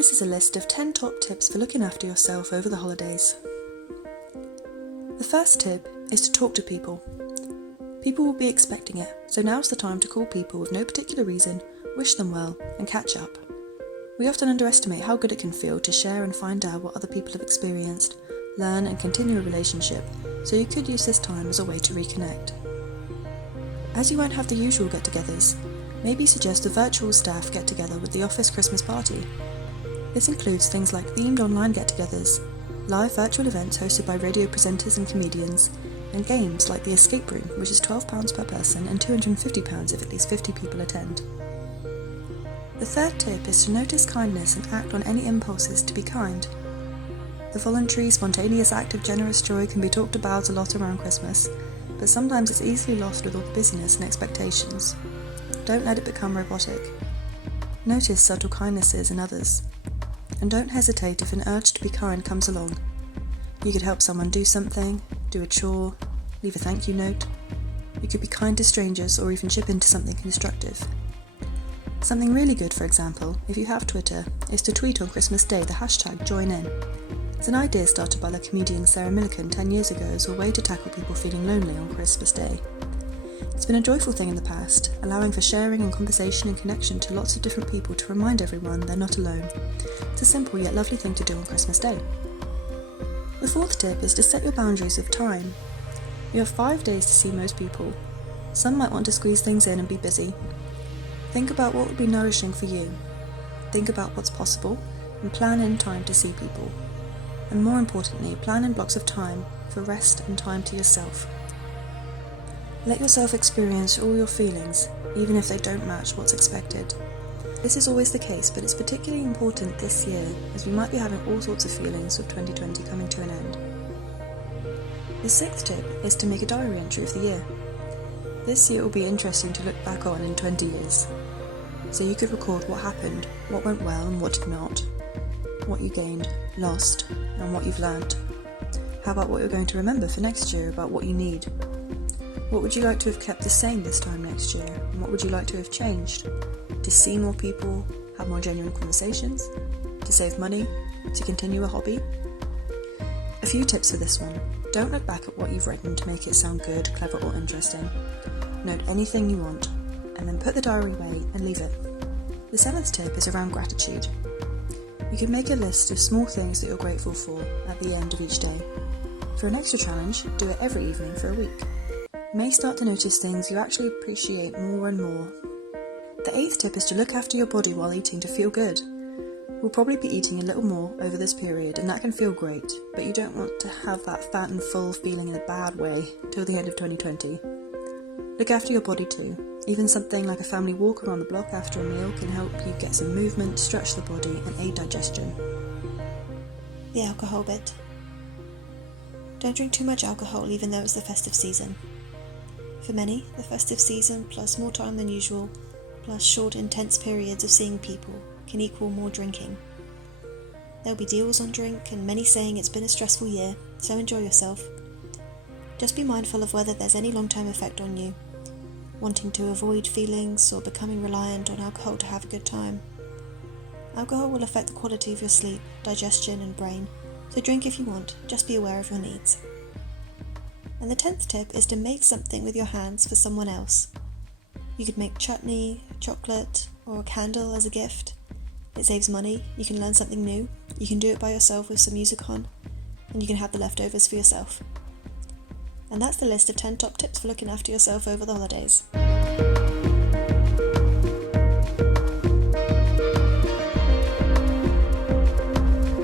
This is a list of 10 top tips for looking after yourself over the holidays. The first tip is to talk to people. People will be expecting it, so now's the time to call people with no particular reason, wish them well, and catch up. We often underestimate how good it can feel to share and find out what other people have experienced, learn and continue a relationship, so you could use this time as a way to reconnect. As you won't have the usual get-togethers, maybe suggest a virtual staff get-together with the office Christmas party. This includes things like themed online get-togethers, live virtual events hosted by radio presenters and comedians, and games like the Escape Room, which is £12 per person and £250 if at least 50 people attend. The third tip is to notice kindness and act on any impulses to be kind. The voluntary, spontaneous act of generous joy can be talked about a lot around Christmas, but sometimes it's easily lost with all the busyness and expectations. Don't let it become robotic. Notice subtle kindnesses in others, and don't hesitate if an urge to be kind comes along. You could help someone do something, do a chore, leave a thank you note. You could be kind to strangers or even chip into something constructive. Something really good, for example, if you have Twitter, is to tweet on Christmas Day the hashtag #JoinIn. It's an idea started by the comedian Sarah Millican 10 years ago as a way to tackle people feeling lonely on Christmas Day. It's been a joyful thing in the past, allowing for sharing and conversation and connection to lots of different people to remind everyone they're not alone. It's a simple yet lovely thing to do on Christmas Day. The fourth tip is to set your boundaries of time. You have 5 days to see most people. Some might want to squeeze things in and be busy. Think about what would be nourishing for you. Think about what's possible and plan in time to see people. And more importantly, plan in blocks of time for rest and time to yourself. Let yourself experience all your feelings, even if they don't match what's expected. This is always the case, but it's particularly important this year, as we might be having all sorts of feelings with 2020 coming to an end. The sixth tip is to make a diary entry of the year. This year will be interesting to look back on in 20 years. So you could record what happened, what went well and what did not, what you gained, lost, and what you've learned. How about what you're going to remember for next year about what you need? What would you like to have kept the same this time next year, and what would you like to have changed? To see more people, have more genuine conversations, to save money, to continue a hobby? A few tips for this one. Don't look back at what you've written to make it sound good, clever or interesting. Note anything you want, and then put the diary away and leave it. The seventh tip is around gratitude. You can make a list of small things that you're grateful for at the end of each day. For an extra challenge, do it every evening for a week. You may start to notice things you actually appreciate more and more. The eighth tip is to look after your body while eating to feel good. We'll probably be eating a little more over this period, and that can feel great, but you don't want to have that fat and full feeling in a bad way till the end of 2020. Look after your body too. Even something like a family walk around the block after a meal can help you get some movement, stretch the body and aid digestion. The alcohol bit. Don't drink too much alcohol even though it's the festive season. For many, the festive season plus more time than usual, plus short intense periods of seeing people can equal more drinking. There'll be deals on drink and many saying it's been a stressful year, so enjoy yourself. Just be mindful of whether there's any long-term effect on you, wanting to avoid feelings or becoming reliant on alcohol to have a good time. Alcohol will affect the quality of your sleep, digestion and brain, so drink if you want, just be aware of your needs. And the 10th tip is to make something with your hands for someone else. You could make chutney, chocolate, or a candle as a gift. It saves money, you can learn something new, you can do it by yourself with some music on, and you can have the leftovers for yourself. And that's the list of 10 top tips for looking after yourself over the holidays.